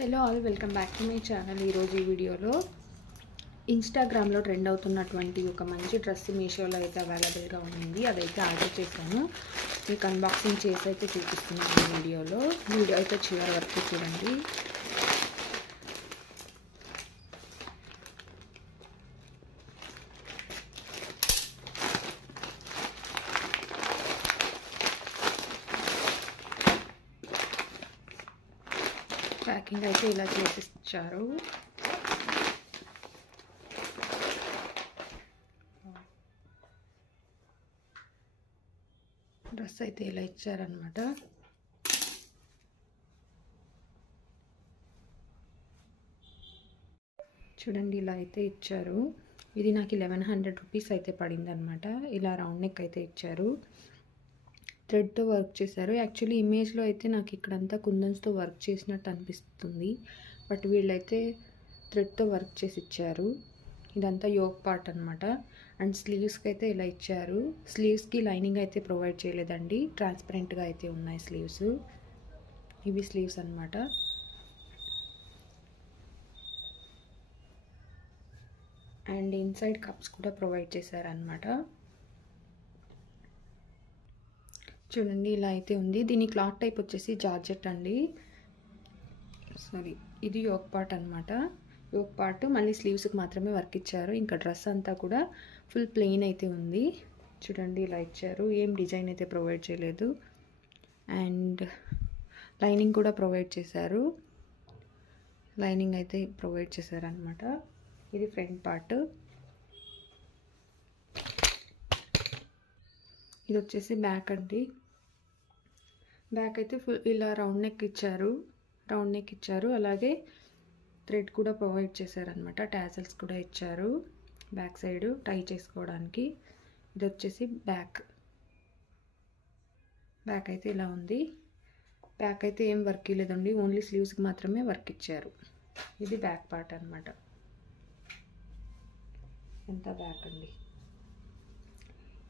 Hello all, welcome back to my channel. ఈరోజు ఈ వీడియోలో ఇన్స్టాగ్రామ్లో ట్రెండ్ అవుతున్నటువంటి ఒక మంచి డ్రెస్ మీషోలో అయితే అవైలబుల్గా ఉంది. అదైతే ఆర్డర్ చేశాను. మీకు అన్బాక్సింగ్ చేసి అయితే చూపిస్తున్నాను ఈ వీడియోలో. వీడియో అయితే చివరి వరకు చూడండి. ప్యాకింగ్ అయితే ఇలా చేసి ఇచ్చారు. డ్రెస్ అయితే ఇలా ఇచ్చారనమాట. చూడండి, ఇలా అయితే ఇచ్చారు. ఇది నాకు 1100 రూపీస్ అయితే పడింది అనమాట. ఇలా రౌండ్ నెక్ అయితే ఇచ్చారు. థ్రెడ్తో వర్క్ చేశారు. యాక్చువల్లీ ఇమేజ్లో అయితే నాకు ఇక్కడంతా కుందన్స్తో వర్క్ చేసినట్టు అనిపిస్తుంది, బట్ వీళ్ళైతే థ్రెడ్తో వర్క్ చేసి ఇచ్చారు. ఇదంతా యోక్ పార్ట్ అనమాట. అండ్ స్లీవ్స్కి అయితే ఇలా ఇచ్చారు. స్లీవ్స్కి లైనింగ్ అయితే ప్రొవైడ్ చేయలేదండి, ట్రాన్స్పరెంట్గా అయితే ఉన్నాయి స్లీవ్స్. ఇవి స్లీవ్స్ అనమాట. అండ్ ఇన్సైడ్ కప్స్ కూడా ప్రొవైడ్ చేశారనమాట. చూడండి, ఇలా అయితే ఉంది. దీని క్లాత్ టైప్ వచ్చేసి జార్జెట్ అండి. సారీ, ఇది యోక్ పార్ట్ అనమాట. యోక్ పార్ట్ మళ్ళీ స్లీవ్స్కి మాత్రమే వర్క్ ఇచ్చారు. ఇంకా డ్రెస్ అంతా కూడా ఫుల్ ప్లెయిన్ అయితే ఉంది. చూడండి, ఇలా ఇచ్చారు. ఏం డిజైన్ అయితే ప్రొవైడ్ చేయలేదు. అండ్ లైనింగ్ కూడా ప్రొవైడ్ చేశారు. లైనింగ్ అయితే ప్రొవైడ్ చేశారనమాట. ఇది ఫ్రంట్ పార్ట్. ఇది వచ్చేసి బ్యాక్ అండి. బ్యాక్ అయితే ఫుల్ ఇలా రౌండ్ నెక్ ఇచ్చారు. అలాగే థ్రెడ్ కూడా ప్రొవైడ్ చేశారనమాట. టాజల్స్ కూడా ఇచ్చారు బ్యాక్ సైడ్ టై చేసుకోవడానికి. ఇది వచ్చేసి బ్యాక్ అయితే ఇలా ఉంది. బ్యాక్ అయితే ఏం వర్క్ లేదండి, ఓన్లీ స్లీవ్స్కి మాత్రమే వర్క్ ఇచ్చారు. ఇది బ్యాక్ పార్ట్ అనమాట. ఎంత బ్యాక్ అండి.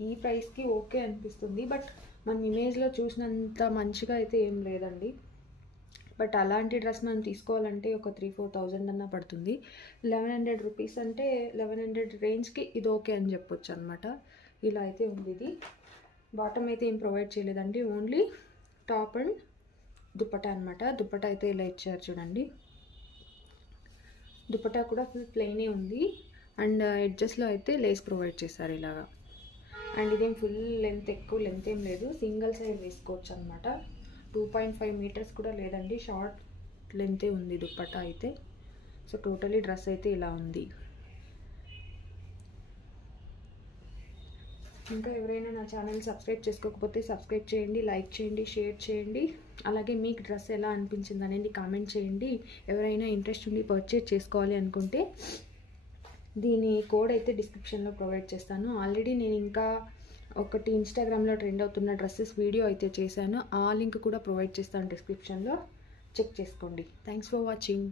ఈ ప్రైస్కి ఓకే అనిపిస్తుంది, బట్ మనం ఇమేజ్లో చూసినంత మంచిగా అయితే ఏం లేదండి. బట్ అలాంటి డ్రెస్ మనం తీసుకోవాలంటే ఒక 3-4,000 అన్నా పడుతుంది. 1100 రూపీస్ అంటే 1100 రేంజ్కి ఇది ఓకే అని చెప్పొచ్చు అనమాట. ఇలా అయితే ఉంది. ఇది బాటమ్ అయితే ఏం ప్రొవైడ్ చేయలేదండి, ఓన్లీ టాప్ అండ్ దుపట్టా అనమాట. దుపట్టా అయితే ఇలా ఇచ్చారు చూడండి. దుపట్టా కూడా ఫుల్ ప్లెయినే ఉంది. అండ్ ఎడ్జెస్లో అయితే లేస్ ప్రొవైడ్ చేశారు ఇలాగా. అండ్ ఇదేం ఫుల్ లెంత్, ఎక్కువ లెంత్ ఏం లేదు, సింగిల్ సైడ్ వేసుకోవచ్చు అనమాట. 2.5 మీటర్స్ కూడా లేదండి, షార్ట్ లెంతే ఉంది దుప్పట్టా అయితే. సో టోటలీ డ్రెస్ అయితే ఇలా ఉంది. ఇంకా ఎవరైనా నా ఛానల్ సబ్స్క్రైబ్ చేసుకోకపోతే సబ్స్క్రైబ్ చేయండి, లైక్ చేయండి, షేర్ చేయండి. అలాగే మీకు డ్రెస్ ఎలా అనిపించింది అనేది కామెంట్ చేయండి. ఎవరైనా ఇంట్రెస్ట్ ఉండి పర్చేజ్ చేసుకోవాలి అనుకుంటే దీని కోడ్ అయితే డిస్క్రిప్షన్లో ప్రొవైడ్ చేస్తాను. ఆల్రెడీ నేను ఇంకా ఒకటి ఇన్స్టాగ్రామ్లో ట్రెండ్ అవుతున్న డ్రెస్సెస్ వీడియో అయితే చేశాను. ఆ లింక్ కూడా ప్రొవైడ్ చేస్తాను డిస్క్రిప్షన్లో, చెక్ చేసుకోండి. Thanks for watching.